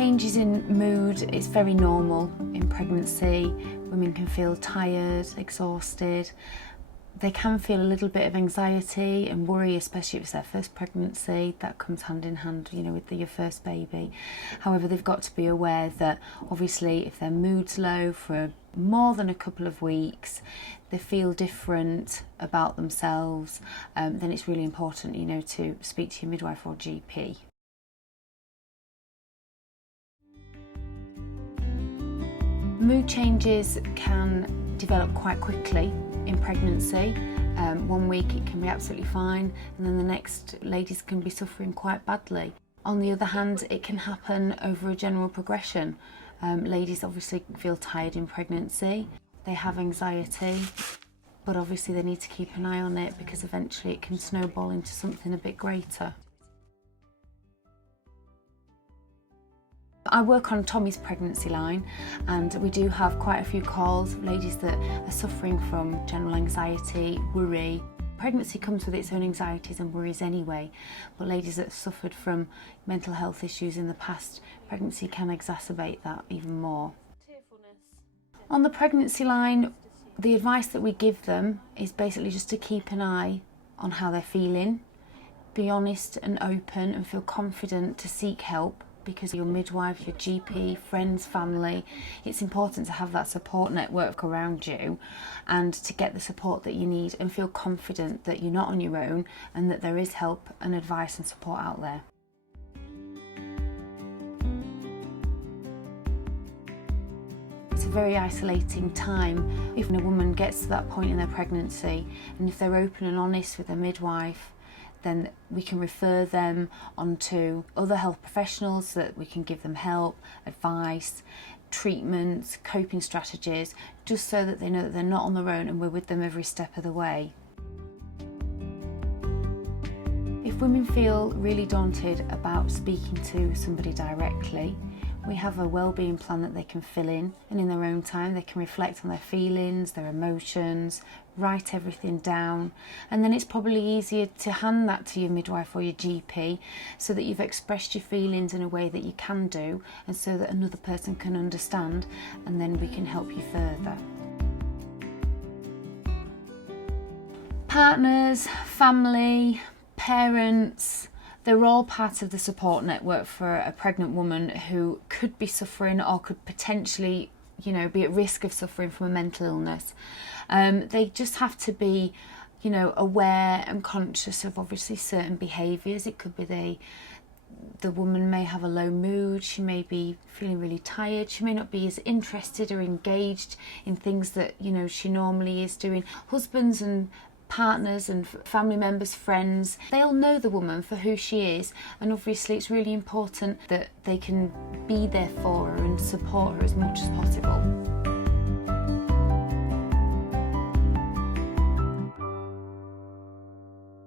Changes in mood is very normal in pregnancy. Women can feel tired, exhausted. They can feel a little bit of anxiety and worry, especially if it's their first pregnancy. That comes hand in hand, with your first baby. However, they've got to be aware that obviously if their mood's low for more than a couple of weeks, they feel different about themselves, then it's really important, to speak to your midwife or GP. Mood changes can develop quite quickly in pregnancy. 1 week it can be absolutely fine, and then the next ladies can be suffering quite badly. On the other hand, it can happen over a general progression. Ladies obviously feel tired in pregnancy, they have anxiety, but obviously they need to keep an eye on it because eventually it can snowball into something a bit greater. I work on Tommy's pregnancy line, and we do have quite a few calls of ladies that are suffering from general anxiety, worry. Pregnancy comes with its own anxieties and worries anyway, but ladies that have suffered from mental health issues in the past, pregnancy can exacerbate that even more. On the pregnancy line, the advice that we give them is basically just to keep an eye on how they're feeling, be honest and open and feel confident to seek help, because your midwife, your GP, friends, family, it's important to have that support network around you and to get the support that you need and feel confident that you're not on your own and that there is help and advice and support out there. It's a very isolating time if a woman gets to that point in their pregnancy, and if they're open and honest with their midwife, then we can refer them onto other health professionals so that we can give them help, advice, treatments, coping strategies, just so that they know that they're not on their own and we're with them every step of the way. If women feel really daunted about speaking to somebody directly, we have a wellbeing plan that they can fill in, and in their own time they can reflect on their feelings, their emotions, write everything down, and then it's probably easier to hand that to your midwife or your GP so that you've expressed your feelings in a way that you can do, and so that another person can understand, and then we can help you further. Partners, family, parents, they're all part of the support network for a pregnant woman who could be suffering or could potentially, be at risk of suffering from a mental illness. They just have to be, aware and conscious of obviously certain behaviours. It could be the woman may have a low mood, she may be feeling really tired, she may not be as interested or engaged in things that, she normally is doing. Husbands and partners and family members, friends, they all know the woman for who she is, and obviously it's really important that they can be there for her and support her as much as possible.